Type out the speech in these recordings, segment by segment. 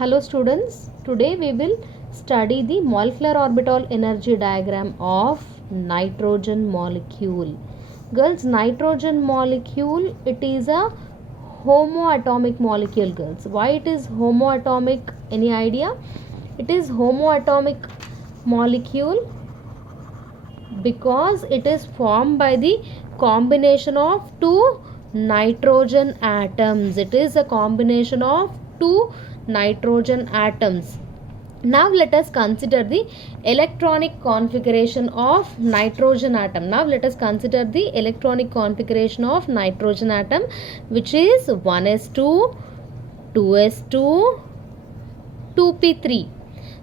Hello students, today we will study the molecular orbital energy diagram of nitrogen molecule. Girls, nitrogen molecule, it is a homoatomic molecule girls. Why it is homoatomic? Any idea? It is homoatomic molecule because it is formed by the combination of two nitrogen atoms. It is a combination of two nitrogen atoms. Now let us consider the electronic configuration of nitrogen atom. Now let us consider the electronic configuration of nitrogen atom, which is 1s2, 2s2, 2p3.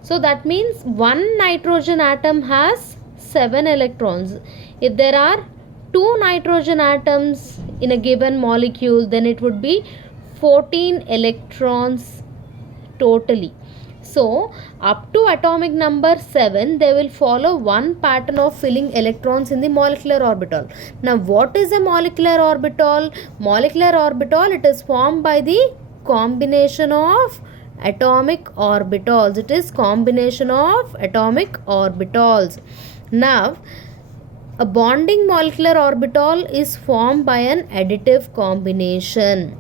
So that means one nitrogen atom has 7 electrons. If there are 2 nitrogen atoms in a given molecule, then it would be 14 electrons totally. So up to atomic number 7, they will follow one pattern of filling electrons in the molecular orbital. Now what is a molecular orbital? Molecular orbital, it is formed by the combination of atomic orbitals. It is combination of atomic orbitals. Now a bonding molecular orbital is formed by an additive combination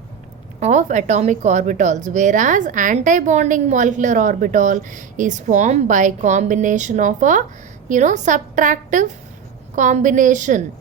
of atomic orbitals, whereas anti-bonding molecular orbital is formed by combination of a subtractive combination.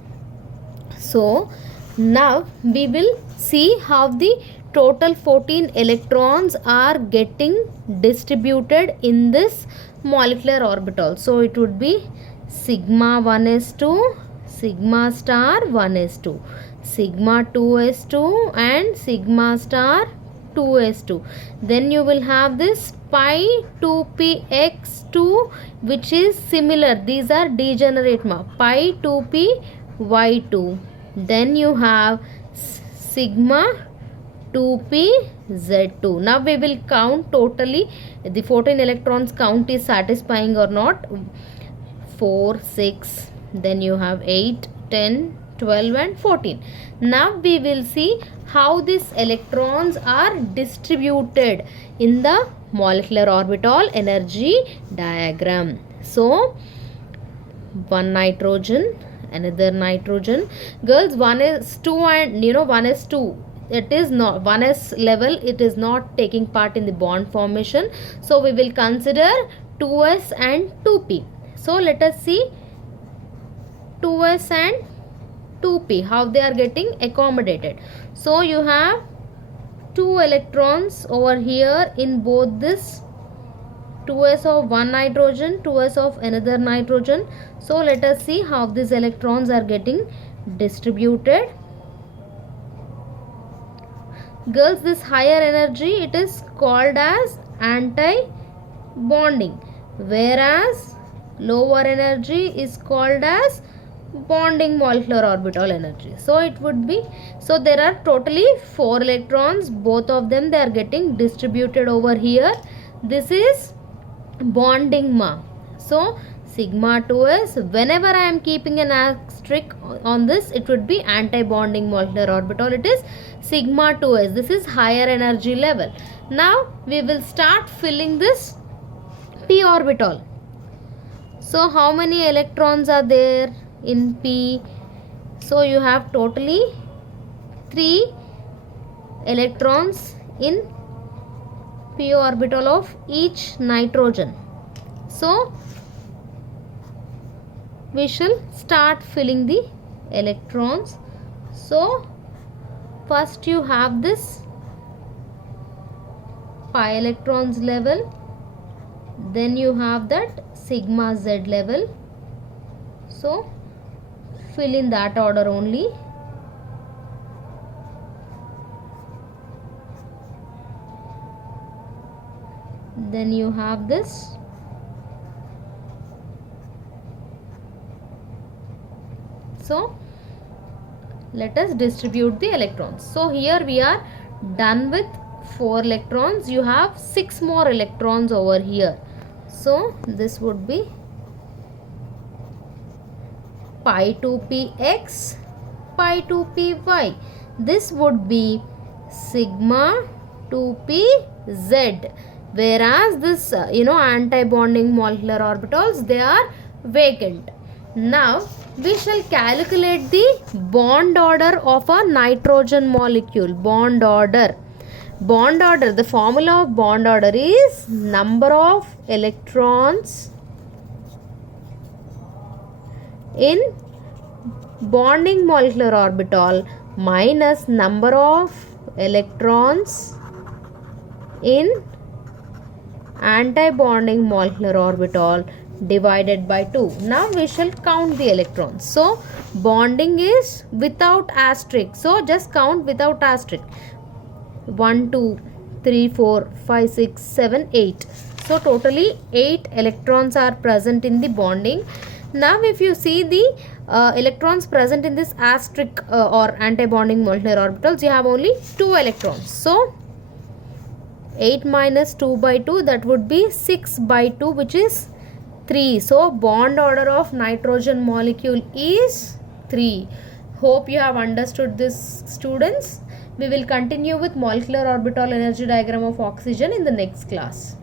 So now we will see how the total 14 electrons are getting distributed in this molecular orbital. So it would be sigma 1s2, sigma star 1s2, sigma 2s2 and sigma star 2s2. Then you will have this pi 2px2, which is similar. These are degenerate pi 2p y2. Then you have sigma 2p z2. Now we will count totally the 14 electrons count is satisfying or not. 4, 6, then you have 8, 10, 12 and 14. Now we will see how these electrons are distributed in the molecular orbital energy diagram. So one nitrogen, another nitrogen. Girls, 1s2 and 1s2, it is not 1s level, it is not taking part in the bond formation. So we will consider 2s and 2p. So let us see 2s and 2p, how they are getting accommodated. So you have 2 electrons over here in both this, 2s of one nitrogen, 2s of another nitrogen. So let us see how these electrons are getting distributed. Girls, this higher energy, it is called as anti-bonding, whereas lower energy is called as bonding molecular orbital energy. So it would be, so there are totally 4 electrons, both of them they are getting distributed over here. This is bonding So sigma 2s, whenever I am keeping an asterisk on this, it would be anti-bonding molecular orbital. It is sigma 2s. This is higher energy level. Now we will start filling this p orbital. So how many electrons are there in p? So you have totally 3 electrons in p orbital of each nitrogen. So we shall start filling the electrons. So first you have this pi electrons level, then you have that sigma z level. So fill in that order only. Then you have this so let us distribute the electrons. So here we are done with 4 electrons. You have 6 more electrons over here. So this would be pi 2px, pi 2py. This would be sigma 2pz. whereas this anti-bonding molecular orbitals, they are vacant. Now we shall calculate the bond order of a nitrogen molecule. Bond order, the formula of bond order is number of electrons in bonding molecular orbital minus number of electrons in anti-bonding molecular orbital divided by 2. Now we shall count the electrons. So bonding is without asterisk, so just count without asterisk. 1 2 3 4 5 6 7 8. So totally 8 electrons are present in the bonding. Now if you see the electrons present in this asterisk or anti-bonding molecular orbitals, you have only 2 electrons. So 8 minus 2 by 2, that would be 6 by 2, which is 3. So bond order of nitrogen molecule is 3. Hope you have understood this, students. We will continue with molecular orbital energy diagram of oxygen in the next class.